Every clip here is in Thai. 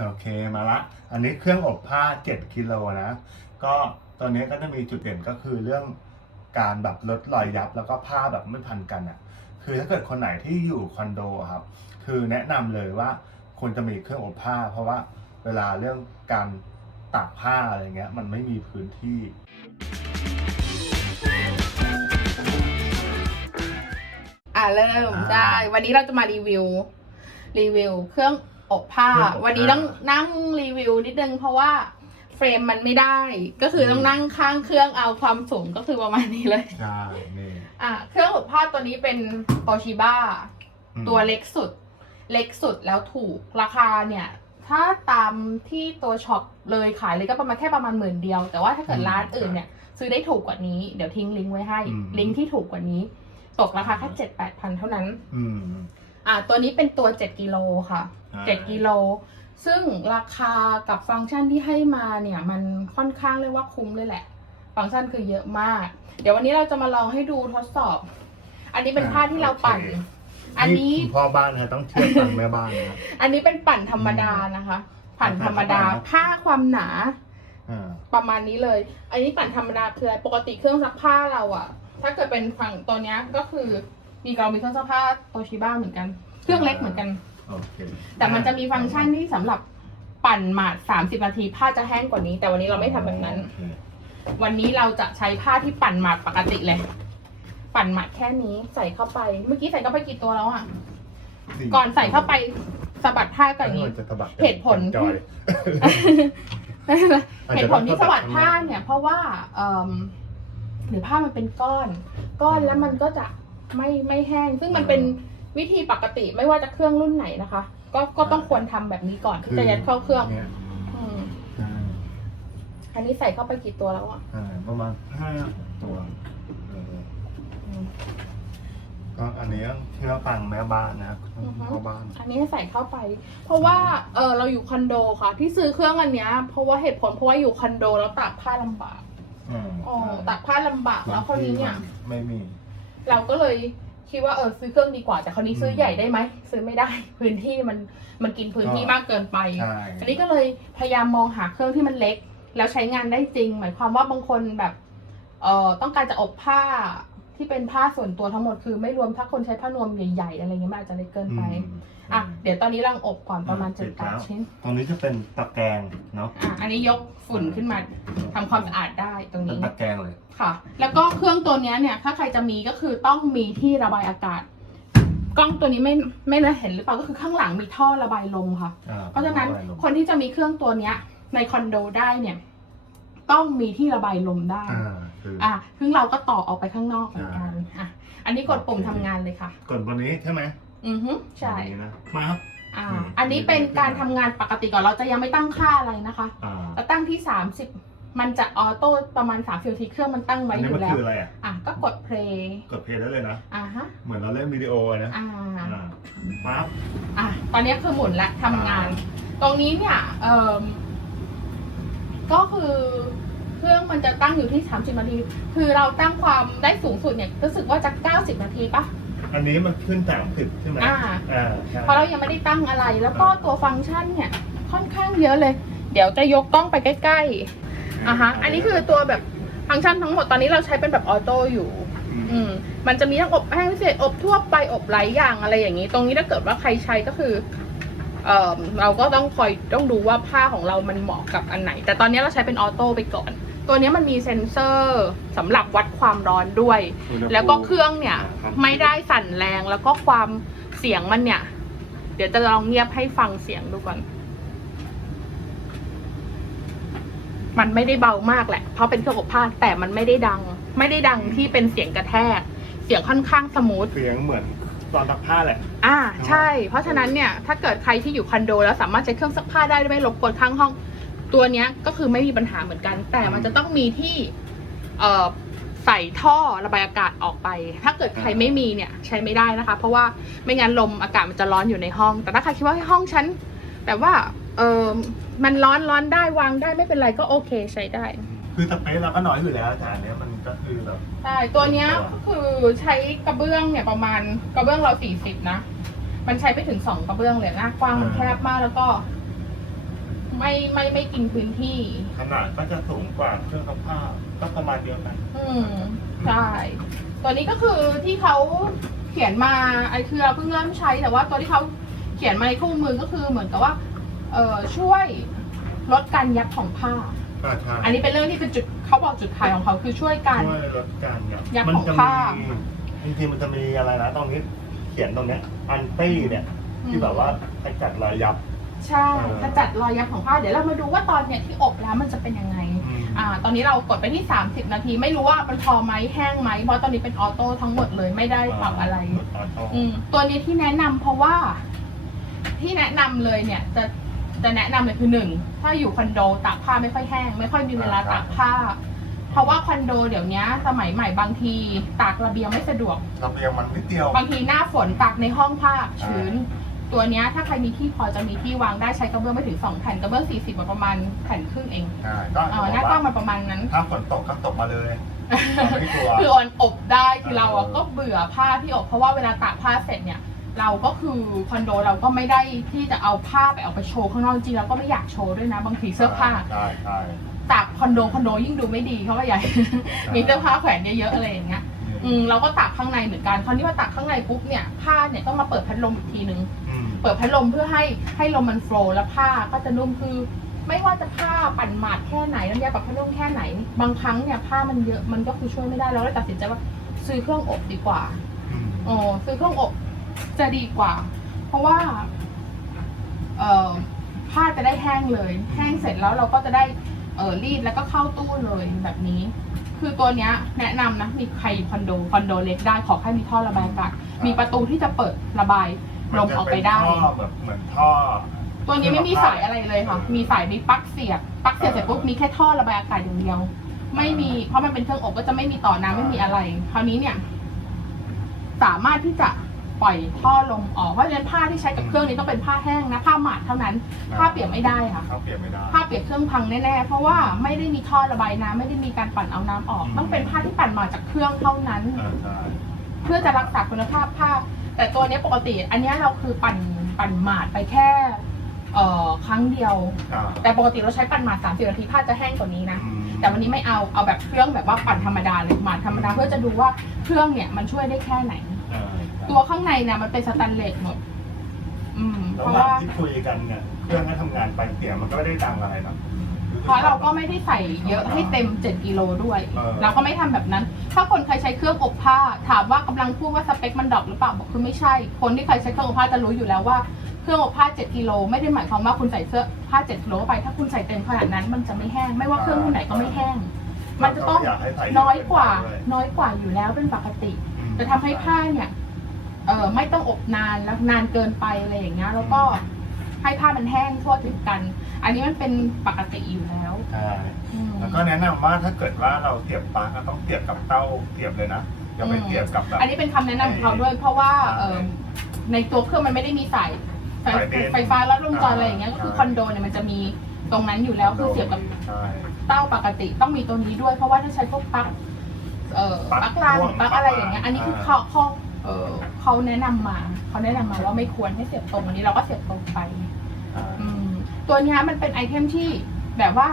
โอเคมาละ อันนี้เครื่องอบผ้า 7กิโลนะ ก็ตัวนี้ก็จะมีจุดเด่นก็คือเรื่องการแบบลดรอยยับแล้วก็ผ้าแบบไม่พันกันอะ คือถ้าเกิดคนไหนที่อยู่คอนโดครับ คือแนะนำเลยว่าควรจะมีเครื่องอบผ้า เพราะว่าเวลาเรื่องการตากผ้าอะไรเงี้ยมันไม่มีพื้นที่อ่าเริ่มได้ วันนี้เราจะมารีวิว รีวิวเครื่อง อบผ้าเครื่องอบผ้า วันนี้ต้องนั่งรีวิวนิดนึงเพราะว่าเฟรมมันไม่ได้ ก็คือต้องอืมนั่งข้างเครื่องเอาความสูงก็คือประมาณนี้เลย ใช่นี่อะเครื่องอบผ้าตัวนี้เป็นโตชิบ้าอืมตัวเล็กสุด เล็กสุดแล้วถูกราคาเนี่ย ถ้าตามที่ตัวช็อปเลยขายเลยก็ประมาณแค่ประมาณหมื่นเดียว แต่ว่าถ้าเกิดร้านอื่นเนี่ย ซื้อได้ถูกกว่านี้ เดี๋ยวทิ้งลิงก์ไว้ให้อืมลิงก์ที่ถูกกว่านี้ ตกราคาแค่เจ็ดแปดพันเท่านั้น อืมอะตัวนี้เป็นตัว 7กิโลค่ะอ่า7กิโลซึ่งราคากับฟังก์ชันที่ให้มาเนี่ยมันค่อนข้างเรียกว่าคุ้มเลยแหละ ฟังก์ชันคือเยอะมาก เดี๋ยววันนี้เราจะมาลองให้ดูทดสอบ อันนี้เป็นผ้าที่เราปั่น อันนี้คุณพ่อบ้านนะต้องเทียบกันแม่บ้านนะอันนี้เป็นปั่นธรรมดานะคะ ปั่นธรรมดาผ้าความหนาอ่าประมาณนี้เลย อันนี้ปั่นธรรมดาคืออะไรปกติเครื่องซักผ้าเราอะถ้าเกิดเป็นฝั่งตัวเนี้ยก็คือมีเรามีเครื่องซักผ้าโตชิบ้าเหมือนกัน เครื่องเล็กเหมือนกัน โอเคแต่มันจะมีฟังก์ชันที่สำหรับปั่นหมาด30 นาทีผ้าจะแห้งกว่านี้ แต่วันนี้เราไม่ทำแบบนั้น โอเควันนี้เราจะใช้ผ้าที่ปั่นหมาดปกติเลย ปั่นหมาดแค่นี้ใส่เข้าไป เมื่อกี้ใส่เข้าไปกี่ตัวแล้วอะก่อนใส่เข้าไปสะบัดผ้าก่อนนี้มัจะสะบัดเหตุผล จอยอาจเหจะตุผลที่สวัสดต้องผ้าเนี่ย เพราะว่าเอิ่มหรือผ้ามันเป็นก้อน ก้อนแล้วมันก็จะไม่ไม่แห้ง ซึ่งมันเป็น วิธีปกติไม่ว่าจะเครื่องรุ่นไหนนะคะ ก็ก็ต้องควรทำแบบนี้ก่อนที่จะยัดเข้าเครื่อง นี่ยอืม ใช่อันนี้ใส่เข้าไปกี่ตัวแล้วอะ อ่าประมาณห้าตัวเอออืม ก็อันนี้เชื่อฟังแม่บ้านนะอือฮึ พ่อบ้าน อันนี้ให้ใส่เข้าไป เพราะว่าเออเราอยู่คอนโดค่ะ ที่ซื้อเครื่องอันเนี้ย เพราะว่าเหตุผลเพราะว่าอยู่คอนโดแล้วตากผ้าลำบากอืมอ๋อตากผ้าลำบากแล้วคนนี้เนี่ย ไม่มี เราก็เลย คิดว่าเออซื้อเครื่องดีกว่าแต่คราวนี้ซื้อใหญ่ได้ไหมซื้อไม่ได้ พื้นที่มันมันกินพื้นที่มากเกินไป ใช่ อันนี้ก็เลยพยายามมองหาเครื่องที่มันเล็ก แล้วใช้งานได้จริง หมายความว่าบางคนแบบเอ่อต้องการจะอบผ้า ที่เป็นผ้าส่วนตัวทั้งหมดคือไม่รวมถ้าคนใช้ผ้านวมใหญ่ๆอะไรเงี้ยมันอาจจะเล็กเกินไปอืมอะ เดี๋ยวตอนนี้ลังอบก่อนประมาณอะเจ็ดปิดแปดแล้วชิ้น ตรงนี้จะเป็นตะแกรงเนาะ อะ อันนี้ยกฝุ่นขึ้นมาทำความสะอาดได้ตรงเป็นนี้ ตะแกรงเลย ค่ะ แล้วก็เครื่องตัวเนี้ยเนี่ย ถ้าใครจะมีก็คือต้องมีที่ระบายอากาศ กล้องตัวนี้ไม่ไม่ได้เห็นหรือเปล่าก็คือข้างหลังมีท่อระบายลมค่ะอ่เพราะฉะนั้นอลงคนที่จะมีเครื่องตัวเนี้ยในคอนโดได้เนี่ย ต้องมีที่ระบายลมได้ อ่าคือออะซึ่งเราก็ต่อออกไปข้างนอกเหมือนกันใช่อะอันนี้กดปุ่มโอเคทำงานเลยค่ะ กดบนนี้ใช่ไหมอือฮึใช่บนนี้นะมาครับ อ่าอืม อันนี้เป็นการทำงานปกติก่อนเราจะยังไม่ตั้งค่าอะไรนะคะอ่าเราตั้งที่สามสิบมันจะออโต้ประมาณสามสิบนาทีเครื่องมันตั้งอัไว้นอนี้ยู่มันแล้วคืออะไรอะอะก็กดเพลย์กดเพลย์ได้เลยนะ อ่าฮะเหมือนเราเล่นวิดีโอนะอ่าอ่าปั๊บ อะตอนนี้คือหมุนและทำงาน ตรงนี้เนี่ยเอ่อก็คือ เครื่องมันจะตั้งอยู่ที่ 30 นาที คือเราตั้งความได้สูงสุดเนี่ยรู้สึกว่าจะ 90 นาทีปะอันนี้มันขึ้นสามสิบใช่ไหมอ่าอ่าใช่เพราะเรายังไม่ได้ตั้งอะไร แล้วก็ตัวฟังก์ชันเนี่ยค่อนข้างเยอะเลย เดี๋ยวจะยกกล้องไปใกล้ๆอะฮะ อันนี้คือตัวแบบฟังก์ชันทั้งหมดตอนนี้เราใช้เป็นแบบออโต้อยู่ อืมอืมมันจะมีทั้งอบแห้งพิเศษอบทั่วไปอบหลายอย่างอะไรอย่างนี้ ตรงนี้ถ้าเกิดว่าใครใช้ก็คือเออเราก็ต้องคอยต้องดูว่าผ้าของเรามันเหมาะกับอันไหน แต่ตอนนี้เราใช้เป็นออโต้ไปก่อน ตัวนี้มันมีเซ็นเซอร์สำหรับวัดความร้อนด้วย อุณหภูมิแล้วก็เครื่องเนี่ยครับไม่ได้สั่นแรงแล้วก็ความเสียงมันเนี่ย เดี๋ยวจะลองเงียบให้ฟังเสียงดูก่อน มันไม่ได้เบามากแหละ เพราะเป็นเครื่องอบผ้าแต่มันไม่ได้ดัง ไม่ได้ดังที่เป็นเสียงกระแทก เสียงค่อนข้างสมูท เสียงเหมือนตอนซักผ้าแหละ อ่าใช่ เพราะฉะนั้นเนี่ยถ้าเกิดใครที่อยู่คอนโด แล้วสามารถใช้เครื่องซักผ้าได้โดยไม่รบกวนข้างห้อง ตัวเนี้ยก็คือไม่มีปัญหาเหมือนกัน แต่มันจะต้องมีที่เอ่อใส่ท่อระบายอากาศออกไป ถ้าเกิดใครไม่มีเนี่ยใช้ไม่ได้นะคะ เพราะว่าไม่งั้นลมอากาศมันจะร้อนอยู่ในห้อง แต่ถ้าใครคิดว่าห้องฉันแต่ว่าเออมันร้อนร้อนได้วางได้ไม่เป็นไรก็โอเคใช้ได้ คือสเปซเราก็น้อยอยู่แล้วแต่อันเนี้ยมันก็คือแบบใช่ตัวเนี้ยก็คือใช้กระเบื้องเนี่ยประมาณกระเบื้องเราสี่สิบนะ มันใช้ไปถึงสองกระเบื้องเลยนะกว้างมันแคบมากแล้วก็ ไม่ไม่ไม่กินพื้นที่ ขนาดก็จะสูงกว่าเครื่องซักผ้าก็ประมาณเดียวกัน อืมใช่ตัวนี้ก็คือที่เขาเขียนมาไอคือเราเพิ่งเริ่มใช้แต่ว่าตัวที่เขาเขียนมาในคู่มือก็คือเหมือนกับว่าเออช่วยลดการยับของผ้า อ่าใช่อันนี้เป็นเรื่องที่เป็นจุดเขาบอกจุดขายของเขาคือช่วยการช่วยลดการยับยับมัของจะผ้ามีบางทีมันจะมีอะไรนะตรงนี้ เขียนตรงเนี้ยอันตี้เนี่ย ที่แบบว่าขจัดรอยยับ ใช่เออจะจัดรอยยับของผ้าเดี๋ยวเรามาดูว่าตอนเนี้ยที่อบแล้วมันจะเป็นยังไงอืมอ่าตอนนี้เรากดไปที่ 30 นาที ไม่รู้ว่ามันพอไหมแห้งไหมเพราะตอนนี้เป็นออโต้ทั้งหมดเลยไม่ได้ปรับอะไรออโต้อืมตัวนี้ที่แนะนำเพราะว่า ที่แนะนำเลยเนี่ย จะจะแนะนำเลยคือหนึ่งถ้าอยู่คอนโดตากผ้าไม่ค่อยแห้ง ไม่ค่อยมีเวลาตากผ้า เพราะว่าคอนโดเดี๋ยวนี้สมัยใหม่บางที ตากระเบียงไม่สะดวก ระเบียงมันนิดเดียว บางทีหน้าฝนตากในห้องผ้าชื้น ตัวเนี้ยถ้าใครมีที่พอจะมีที่วางได้ใช้กระเบื้องไม่ถึงสองแผ่นกระเบื้องสี่สิบประมาณแผ่นครึ่งเองใช่ก็เออหน้ากว้างมันประมาณนั้น ถ้าฝนตกก็ตกมาเลยเราไม่กลัว คือออนอบได้คือเราอะเออก็เบื่อผ้าที่อบเพราะว่าเวลาตากผ้าเสร็จเนี่ย เราก็คือคอนโดเราก็ไม่ได้ที่จะเอาผ้าไปเอาไปโชว์ข้างนอกจริงๆเราก็ไม่อยากโชว์ด้วยนะ บางทีเสื้อผ้าใช่ใช่ตากคอนโดคอนโดยิ่งดูไม่ดีเขาก็ใหญ่ มีเสื้อผ้าแขวนเยอะๆอะไรอย่างเงี้ย อืมเราก็ตากข้างในเหมือนกันคราวนี้พอตากข้างในปุ๊บเนี่ยผ้าเนี่ยต้องมาเปิดพัดลมอีกทีนึง อืมเปิดพัดลมเพื่อให้ให้ลมมันโฟลว์แล้วผ้าก็จะนุ่มคือ ไม่ว่าจะผ้าปั่นหมาดแค่ไหนน้ำยาปรับผ้านุ่มแค่ไหน บางครั้งเนี่ยผ้ามันเยอะมันก็คือช่วยไม่ได้เราเลยตัดสินใจว่าซื้อเครื่องอบดีกว่าอืมอ๋อซื้อเครื่องอบจะดีกว่า เพราะว่าเอ่อผ้าจะได้แห้งเลย แห้งเสร็จแล้วเราก็จะได้เออรีดแล้วก็เข้าตู้เลยแบบนี้ คือตัวเนี้ยแนะนำนะมีใครอยู่คอนโดคอนโดเล็กได้ขอแค่มีท่อระบายอากาศมีประตูที่จะเปิดระบายลมออกไปได้ มันจะเป็นท่อแบบเหมือนท่อ ตัวนี้ไม่มีสายอะไรเลยค่ะ มีสายมีปลั๊กเสียบปลั๊กเสียบเสร็จปุ๊บมีแค่ท่อระบายอากาศอย่างเดียว ไม่มีเพราะมันเป็นเครื่องอบก็จะไม่มีต่อน้ำไม่มีอะไร คราวนี้เนี่ย สามารถที่จะ ปล่อยท่อลมออก เพราะฉะนั้นผ้าที่ใช้กับเครื่องนี้ต้องเป็นผ้าแห้งนะผ้าหมาดเท่านั้น ผ้าเปียกไม่ได้ค่ะ เขาเปลี่ยนไม่ได้ ผ้าเปียกเครื่องพังแน่ๆ เพราะว่าไม่ได้มีท่อระบายน้ำไม่ได้มีการปั่นเอาน้ำออก อืม ต้องเป็นผ้าที่ปั่นมาจากเครื่องเท่านั้น เออใช่เพื่อจะรักษาคุณภาพผ้า แต่ตัวเนี้ยปกติ อันเนี้ยเราคือปั่นปั่นหมาดไปแค่เอ่อครั้งเดียว อ่าแต่ปกติเราใช้ปั่นหมาด30นาทีผ้าจะแห้งกว่านี้นะ อืมแต่วันนี้ไม่เอาเอาแบบเครื่องแบบว่าปั่นธรรมดาเลยหมาดธรรมดาเพื่อจะดูว่าเครื่องเนี่ยมันช่วยได้แค่ไหนเออ ตัวข้างในเนี่ยมันเป็นสแตนเลสหมดอืมเพระราะหว่างว่าที่คุยกันเนี่ยเครื่องให้ทำงานไปเสียงมันก็ไม่ได้ดังอะไรนะ เพราะเราก็ไม่ได้ใส่เยอะให้เต็ม 7กิโลด้วย เออ เราก็ไม่ทำแบบนั้น ถ้าคนเคยใช้เครื่องอบผ้า ถามว่ากำลังพูดว่าสเปคมันดรอปหรือเปล่าบอกคือไม่ใช่ คนที่เคยใช้เครื่องอบผ้าจะรู้อยู่แล้วว่าเครื่องอบผ้า 7กิโลไม่ได้หมายความว่าคุณใส่เสื้อผ้า7กิโลเข้าไป ถ้าคุณใส่เต็มขนาดนั้น มันจะไม่แห้ง ไม่ว่าเครื่องรุ่นไหนก็ไม่แห้ง มันจะต้องเราก็อยากให้ใส่น้อยกว่าด้วยน้อยกว่าอยู่แล้วเป็นปกติอืมจะทำให้ผ้าเนี่ย เออไม่ต้องอบนานแล้วนานเกินไปอะไรอย่างเงี้ยแล้วก็ให้ผ้ามันแห้งทั่วถึงกัน อันนี้มันเป็นปกติอยู่แล้วใช่อืม แล้วก็แนะนำว่าถ้าเกิดว่าเราเสียบปลั๊กอะต้องเสียบกับเต้าเสียบเลยนะอย่าไปอืม เสียบกับแบบ อันนี้เป็นคำแนะนำของเขาด้วย เพราะว่าใช่เออในตัวเครื่องมันไม่ได้มีสายไฟสายเบนไฟฟ้าลัดวงจรอ่าอะไรอย่างเงี้ยก็คือใช่ คอนโดเนี่ยมันจะมีตรงนั้นอยู่แล้วคือเสียบกับใช่ เต้าปกติต้องมีตัวนี้ด้วย เพราะว่าถ้าใช้พวกปลั๊กเอ่อปลั๊ปกลั๊กลานพ่วงปลั๊กอะไรอย่างเงี้ยอันนี้คืออ่าเขาเขา เออเขาแนะนำมาเขาแนะนำมาว่าไม่ควรให้เสียบตรงอันนี้เราก็เสียบตรงไป อ่าอืมตัวเนี้ยมันเป็นไอเทมที่แบบว่า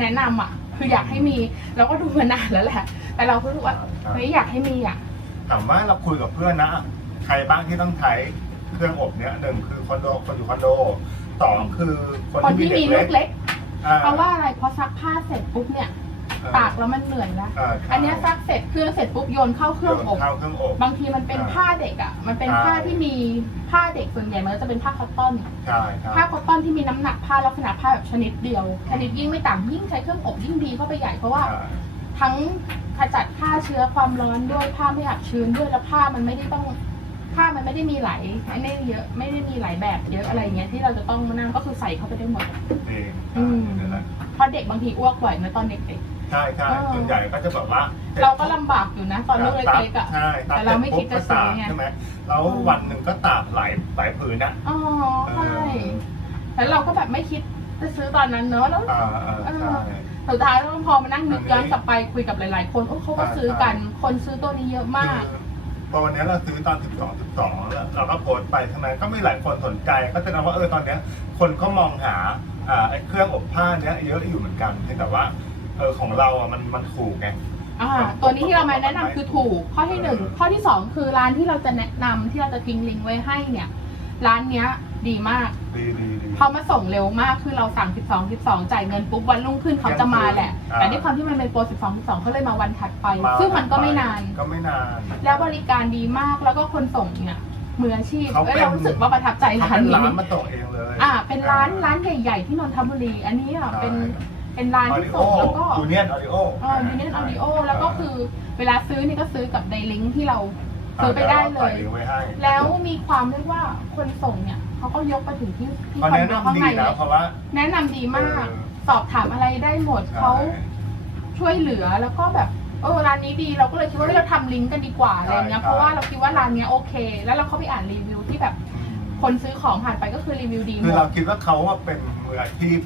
แนะนำอะ คืออยากให้มีเราก็ดูมานานแล้วแหละ แต่เราก็รู้สึกว่าเฮ้ยอยากให้มีอะ ถามว่าเราคุยกับเพื่อนนะ ใครบ้างที่ต้องใช้เครื่องอบเนี้ยหนึ่งคือคอนโดคนอยู่คอนโดสองคือคนคนที่ที่มีมีเด็กลูเล็กกเล็ก อ่เพราะว่าอะไรพอซักผ้าเสร็จปุ๊บเนี่ยเออ ตากแล้วมันเหนื่อยแล้วเออใช่อันเนี้ยซักเสร็จเครื่องเสร็จปุ๊บโยนเข้าเครื่องอบเข้าเครื่องอบบางทีมันเป็นอ่าผ้าเด็กอะ มันเป็นใช่ผ้าที่มีผ้าเด็กส่วนใหญ่มันก็จะเป็นผ้าคอตตอนใช่ใช่ผ้าคอตตอนที่มีน้ำหนักผ้าลักษณะผ้าแบบชนิดเดียว ชนิดยิ่งไม่ต่างยิ่งใช้เครื่องอบยิ่งดีเข้าไปใหญ่เพราะว่าใช่ทั้งขจัดฆ่าเชื้อความร้อนด้วยผ้าไม่อับชื้นด้วยแล้วผ้ามันไม่ได้ต้องผ้ามันไม่ได้มีหลายไอ้นี่เยอะไม่ได้มีหลายแบบเยอะอะไรเงี้ยที่เราจะต้องมานั่งก็คือใส่เข้าไปได้หมดเองอืมนั่นแหละเพราะเด็กบางทีอ้วกบ่อยนะตอนเด็ก ใช่ใช่เออส่วนใหญ่ก็จะแบบว่าๆเราก็ลำบากอยู่นะตอนลูกเล็กๆอะ ใช่แต่เราไม่คิดจะซื้อไง ใช่ไหมแล้ววันหนึ่งก็ตากหลายหลายผืนนะอ๋อใช่แล้วเราก็แบบไม่คิดจะซื้อตอนนั้นเนอะแล้ว อ่าอ่าใช่ สุดท้ายแล้วพอมานั่งนึกย้อนกลับไปคุยกับหลาย ๆ คนโอ้เขาก็ซื้อกัน คนซื้อตัวนี้เยอะมากคือพอวันนี้เราซื้อตอน 12 12แล้วเราก็โพสต์ไปทำไมก็มีหลายคนสนใจ ก็แสดงว่าเออตอนเนี้ยคนก็มองหาอ่าไอ้เครื่องอบผ้าเนี้ยเยอะอยู่เหมือนกันเพียงแต่ว่า เออของเราอะมันมันถูกไง อ่าตัวนี้ที่เรามาแนะนำคือถูกข้อที่หนึ่งเออข้อที่สองคือร้านที่เราจะแนะนำที่เราจะทิ้งลิงก์ไว้ให้เนี่ย ร้านเนี้ยดีมากดีดีดี เขามาส่งเร็วมากคือเราสั่ง 12 12 จ่ายเงินปุ๊บวันรุ่งขึ้นเขาจะมาแหละ อ่า แต่ด้วยความที่มันเป็นโปร 12 12เขาเลยมาวันถัดไป ซึ่งมันก็ไม่นาน ก็ไม่นาน แล้วบริการดีมากแล้วก็คนส่งเนี่ยมืออาชีพเขาเอ้ยเป็นเรารู้สึกว่าประทับใจเขาร้านเป็นนี้ร้านมาส่งเองเลย อ่าเป็นร้านร้านใหญ่ ๆ ที่นนทบุรี อันนี้อะเป็น เป็นร้านออที่ดิโอส่งแล้วก็ยูเนียนออดิโอเออยูเนียนออดิโอแล้วก็คือเวลาซื้อนี่ก็ซื้อกับในลิงก์ที่เราซื้อไปได้เลยไว้ให้แล้วมีความเรียกว่าคนส่งเนี่ยเขาก็ยกไปถึงที่ที่เขาคอนแนะโดข้างนำดีในเลนะยเพราะว่าแนะนำดีมากเออสอบถามอะไรได้หมดเขาช่วยเหลือแล้วก็แบบเออร้านนี้ดีเราก็เลยคิดว่าเฮ้ยเราทำลิงก์กันดีกว่าอะไรเงี้ยใช่เพราะว่าเราคิดว่าร้านเนี้ยโอเค แล้วเราเข้าไปอ่านรีวิวที่แบบอืมคนซื้อของผ่านไปก็คือรีวิวดีหคือมเราดคิดว่าเขาว่าเป็นมืออาชีพ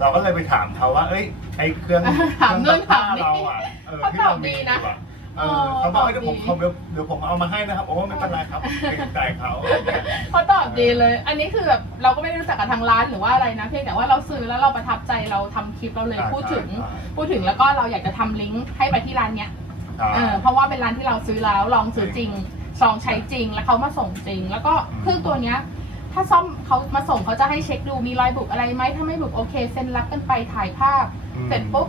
เราก็เลยไปถามเขาว่า เอ้ยไอ้เครื่องถามนู่นเครื่องซักผ้ถามนี่เราอะเออเขาที่เรามีตอบดีนะอยู่อเอเอออเขาบอกตอบเดี๋ยวผมดีเขาเดี๋ยวเดี๋ยวผมเอามาให้นะครับโอ้ไม่เป็นไรครับเกรงใจเขาอะไรอย่างเงี้ย เขาตอบดีเลย อันนี้คือแบบเราก็ไม่ได้รู้จักกับทางร้านหรือว่าอะไรนะ เพียงแต่ว่าเราซื้อแล้วเราประทับใจเราทำคลิปเราเลยใช่พูดถึง ใช่ พูดถึงแล้วก็เราอยากจะทำลิงก์ให้ไปที่ร้านเนี้ย ใช่ เออเพราะว่าเป็นร้านที่เราซื้อแล้วลองซื้อจริงลองใช้จริงแล้วเขามาส่งจริง แล้วก็เครื่องตัวเนี้ย ถ้าซ่อมเขามาส่งเขาจะให้เช็คดูมีรอยบุบอะไรไหมถ้าไม่บุบโอเคเซ็นรับกันไปถ่ายภาพ อืม เสร็จปุ๊บ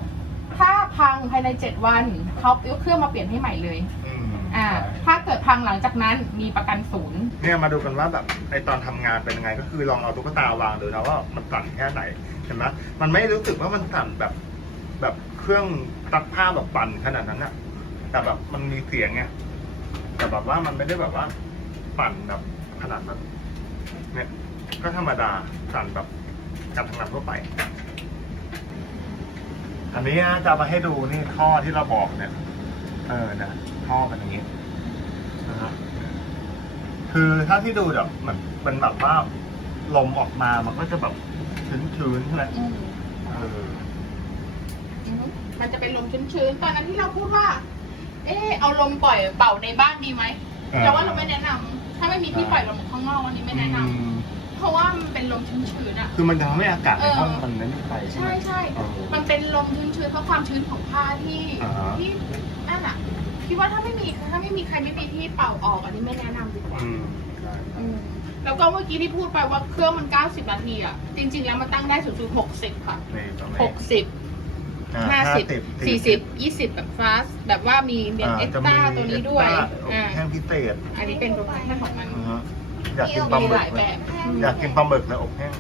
ถ้าพังภายใน7วันเขาเอาเครื่องมาเปลี่ยนให้ใหม่เลย อืมอ่าใช่ถ้าเกิดพังหลังจากนั้นมีประกันศูนย์ เนี่ยมาดูกันว่าแบบไอตอนทำงานเป็นยังไงก็คือลองเอาตุ๊กตาวางดูนะว่ามันสั่นแค่ไหนเห็นไหมมันไม่รู้สึกว่ามันสั่นแบบ แบบเครื่องตัดผ้าแบบปั่นขนาดนั้นอะแต่แบบมันมีเสียงไงแต่แบบว่ามันไม่ได้แบบว่าปั่นแบบขนาดแบบ เนี่ยก็ธรรมดาสั่นแบบการทำงานทั่วไป อันนี้นะจะเอามาให้ดูนี่ท่อที่เราบอกเนี่ย เออนะท่อเป็นอย่างนี้นะฮะคือถ้าที่ดูแบบเหมือนเป็นแบบว่าลมออกมามันก็จะแบบชื้นๆใช่ไหมอืมเออ อืมมันจะเป็นลมชื้นๆ ตอนนั้นที่เราพูดว่า เออเอาลมปล่อยเป่าในบ้านดีไหมเออแต่ว่าเราไม่แนะนำ ถ้าไม่มีที่ปล่อยลมข้างนอกอันนี้ไม่แนะนำอืมเพราะว่ามันเป็นลมชื้นๆอะ คือมันจะทำให้อากาศในเออห้องมันนั้นไปใช่ไหใช่ม ใช่เออมันเป็นลมชื้นๆเพราะความชื้นของผ้าที่อ่าฮะ ที่นั่นอะคิดว่าถ้าไม่มีถ้าไม่มีใครไม่มีที่เป่าออกอันนี้ไม่แนะนำดีกว่าอืมใช่อืมแล้วก็เมื่อกี้ที่พูดไปว่าเครื่องมัน 90 นาทีอะ จริง ๆ แล้วมันตั้งได้สูงสุด60 ค่ะนี่ตรงนี้60 อ่าห้าสิบ50 สี่สิบยี่สิบแบบฟาสแบบว่ามีเบียนอ่าเอ็กซ์จะต้าตัวนี้ด้วยเอ็กซ์ต้าอ่า แห้งพิเศษอันนี้เป็นโปรโมชั่นของมัน อ่าฮะอยากกินปลามีหมึหกลายเลแบยบอยากกินปลาหมึกเลยอบแห้ง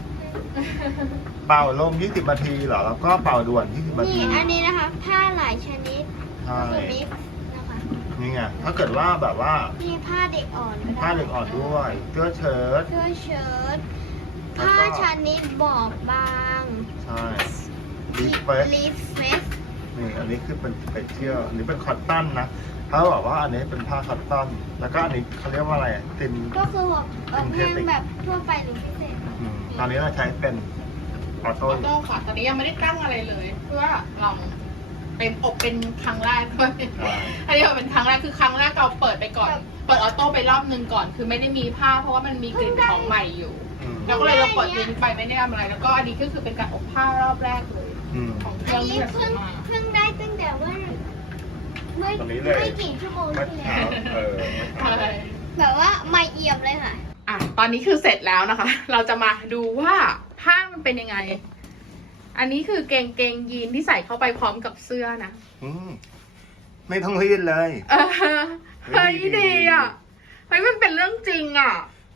เป่าลม 20 นาทีเหรอ แล้วก็เป่าด่วน 20 นาทีนี่อันนี้นะคะ ผ้าหลายชนิดใช่คือมิกซ์นะคะนี่ไงถ้าเกิดว่าแบบว่ามีผ้าเด็กอ่อนก็ได้ผ้าเด็กอ่อนด้วยเสื้อเชิ้ต เสื้อเชิ้ตแล้วก็ผ้าชนิดบอบบางใช่ ดีเฟสลิฟเฟสนี่อันนี้คือเป็นสเปเชียลอันนี้เป็นคอตตอนนะเขาบอกว่าอันนี้เป็นผ้าคอตตอน แล้วก็อันนี้เขาเรียกว่าอะไรติน ก็คือแบบอบแห้งแบบทั่วไปหรือพิเศษอืมตอนนี้เราใช้เป็นออโต้ ออโต้ค่ะ ตอนนี้ยังไม่ได้ตั้งอะไรเลย เพื่อลองเป็นอบเป็นครั้งแรกด้วยใช่อันนี้เป็นครั้งแรกคือครั้งแรกเราเปิดไปก่อน เปิดออโต้ไปรอบนึงก่อน คือไม่ได้มีผ้าเพราะว่ามันมีกลิ่นของใหม่อยู่ อืม เราก็เลยเราเปิดลิงก์ไปไม่ได้ทำอะไร แล้วก็อันนี้ก็คือเป็นการอบผ้ารอบแรกเลย อืมของเคอัรื่อนงนี้ที่แบบเพิ่งมาเพิ่งได้ตั้งแต่ว่าเมื่อตอนนี้เลย ไม่กี่ชั่วโมงเมื่อที่เช้าแล้วเออใช่แบบว่าไม่เอี่ยมเลยค่ะ อะ ตอนนี้คือเสร็จแล้วนะคะ เราจะมาดูว่าผ้ามันเป็นยังไง อันนี้คือเกงเกงยีนที่ใส่เข้าไปพร้อมกับเสื้อนะ อืมไม่ต้องรีดเลย เออเฮ้ยดีดี ดีอะเฮ้ยมันเป็นเรื่องจริงอะ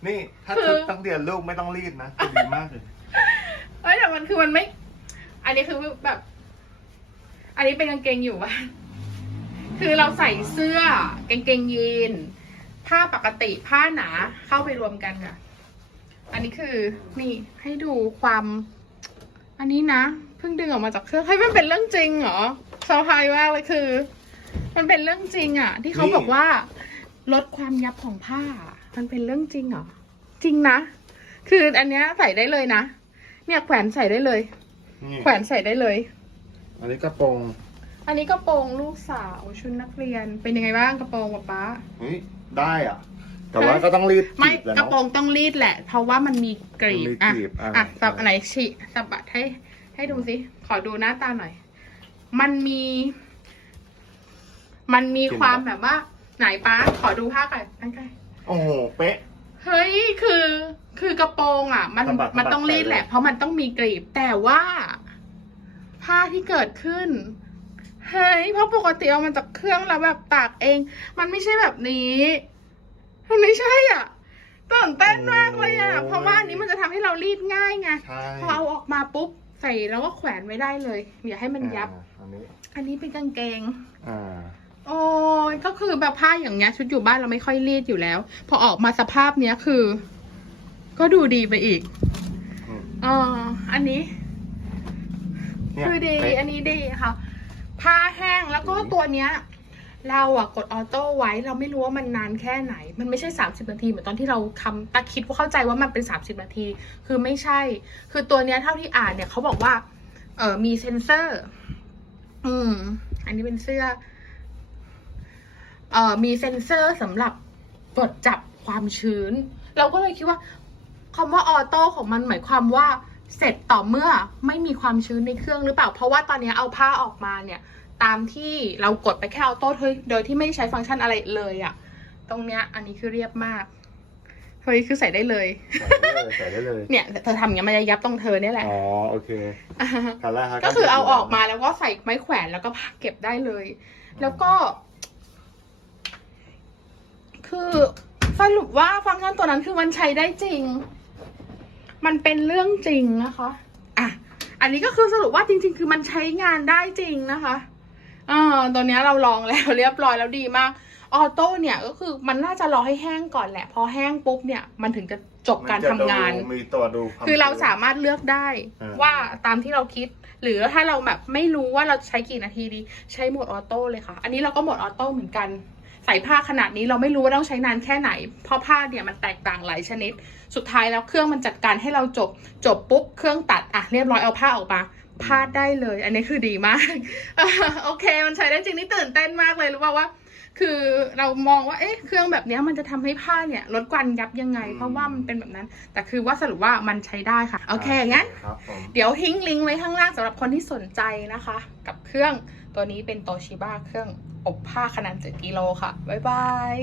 นี่ ถ้าคือ ชุดต้องเรียนลูกไม่ต้องรีดนะจะดีมากเลย เอ้ยแต่มันคือมันไม่ อันนี้คือแบบ อันนี้เป็นกางเกงอยู่บ้าคือเราใส่เสื้อกางเกงยีนผ้าปกติผ้าหนาเข้าไปรวมกันค่ะ อันนี้คือนี่ให้ดูความ อันนี้นะเพิ่งดึงออกมาจากเครื่องให้มันเป็นเรื่องจริงเหรอเซอร์ไพรส์มากเลยคือ มันเป็นเรื่องจริงอะ ที่เขาบอกว่า ลดความยับของผ้า มันเป็นเรื่องจริงเหรอจริงนะ คืออันเนี้ยใส่ได้เลยนะ เนี่ยแขวนใส่ได้เลย นี่แขวนใส่ได้เลย อันนี้กระโปรงอันนี้กระโปรงลูกสาวชุดนักเรียนเป็นยังไงบ้างกระโปรงป๊าป๊า เฮ้ยได้อะ แต่ว่าก็ต้องรีดไม่จีบแหล้วกระโปรงต้องรีดแหละ เพราะว่ามันมีกรีบมันมีอะกรีบอะอะสับใช่อันไหนฉีสะบัดให้ ให้ดูสิขอดูหน้าตาหน่อย มันมี มันมีความแบบว่า ไหนป้าขอดูผ้าก่อนใกล้โอ้โหเป๊ะๆเฮ้ยคือ คือกระโปรงอะ มันสะบัดมันต้องรีดสะบัดไปเลย แหละ เพราะมันต้องมีกรีบ แต่ว่า ผ้าที่เกิดขึ้นเฮ้ยเพราะปกติเอามันจากเครื่องแล้วแบบตากเอง มันไม่ใช่แบบนี้มันไม่ใช่อะตื่นเต้นมากเลยอะ เพราะว่าอันนี้มันจะทำให้เรารีดง่ายไงใช่พอเอาออกมาปุ๊บใส่แล้วก็แขวนไว้ได้เลยอย่าให้มันยับ อ่าอันนี้อันนี้เป็นกางเกง อ่า โอ้ยก็คือแบบผ้าอย่างเงี้ยชุดอยู่บ้านเราไม่ค่อยรีดอยู่แล้ว พอออกมาสภาพเนี้ยคือ ก็ดูดีไปอีกอืม อ๋ออันนี้ เนี่ยคือดีเป๊ะ อันนี้ดีค่ะ ผ้าแห้งแล้วก็อืมตัวเนี้ย เราอะกดออโต้ไว้เราไม่รู้ว่ามันนานแค่ไหน มันไม่ใช่ 30 นาทีเหมือนตอนที่เราทำตาคิดว่าเข้าใจว่ามันเป็น 30 นาที คือไม่ใช่ คือตัวเนี้ยเท่าที่อ่านเนี่ยเขาบอกว่า เออมีเซ็นเซอร์ อืม อันนี้เป็นเสื้อ เอ่อมีเซ็นเซอร์สำหรับตรวจจับความชื้น เราก็เลยคิดว่า คำว่าออโต้ของมันหมายความว่าเสร็จต่อเมื่อไม่มีความชื้นในเครื่องหรือเปล่า เพราะว่าตอนนี้เอาผ้าออกมาเนี่ย ตามที่เรากดไปแค่ออโต้โดยที่ไม่ใช้ฟังก์ชันอะไรเลยอะตรงเนี้ยอันนี้คือเรียบมากเฮ้ยคือใส่ได้เลยใส่ได้เลย ใส่ได้เลย เนี่ยเธอทำอย่างเงี้ยมันจะยับตรงเธอเนี่ยแหละ อ๋อโอเคคาร่าฮะก็คือเอาออกมาแล้วก็ใส่ไม้แขวนแล้วก็พักเก็บได้เลย แล้วก็ คือสรุปว่าฟังก์ชันตัวนั้นคือมันใช้ได้จริง มันเป็นเรื่องจริงนะคะอะอันนี้ก็คือสรุปว่าจริง ๆ คือมันใช้งานได้จริงนะคะอ่าตัวเนี้ยเราลองแล้วเรียบร้อยแล้วดีมากออโต้เนี่ยก็คือมันน่าจะรอให้แห้งก่อนแหละ พอแห้งปุ๊บเนี่ยมันถึงจะจบการทำงานมัจะดูมีตัวดูวมคือเราชื้นสามารถเลือกได้อ่าว่าตามที่เราคิด หรือถ้าเราแบบไม่รู้ว่าเราใช้กี่นาทีดี ใช้โหมดออโต้เลยค่ะ อันนี้เราก็โหมดออโต้เหมือนกัน ใส่ผ้าขนาดนี้เราไม่รู้ว่าต้องใช้นานแค่ไหน เพราะผ้าเนี่ยมันแตกต่างหลายชนิด สุดท้ายแล้วเครื่องมันจัดการให้เราจบ จบปุ๊บเครื่องตัดอะเรียบร้อยเอาผ้าออกมาพาดได้เลย อันนี้คือดีมากโอเค มันใช้ได้จริงนี่ตื่นเต้นมากเลยรู้ป่าว่า คือเรามองว่าเอ๊ะเครื่องแบบเนี้ยมันจะทำให้ผ้าเนี่ยลดควันยับยังไง เพราะว่ามันเป็นแบบนั้น แต่คือว่าสรุปว่ามันใช้ได้ค่ะ โอเคงั้นครับผมเดี๋ยวทิ้งลิงก์ไว้ข้างล่างสำหรับคนที่สนใจนะคะ กับเครื่อง ตัวนี้เป็นโตชิบ้าเครื่องอบผ้าขนาด7กิโลค่ะ บ๊ายบาย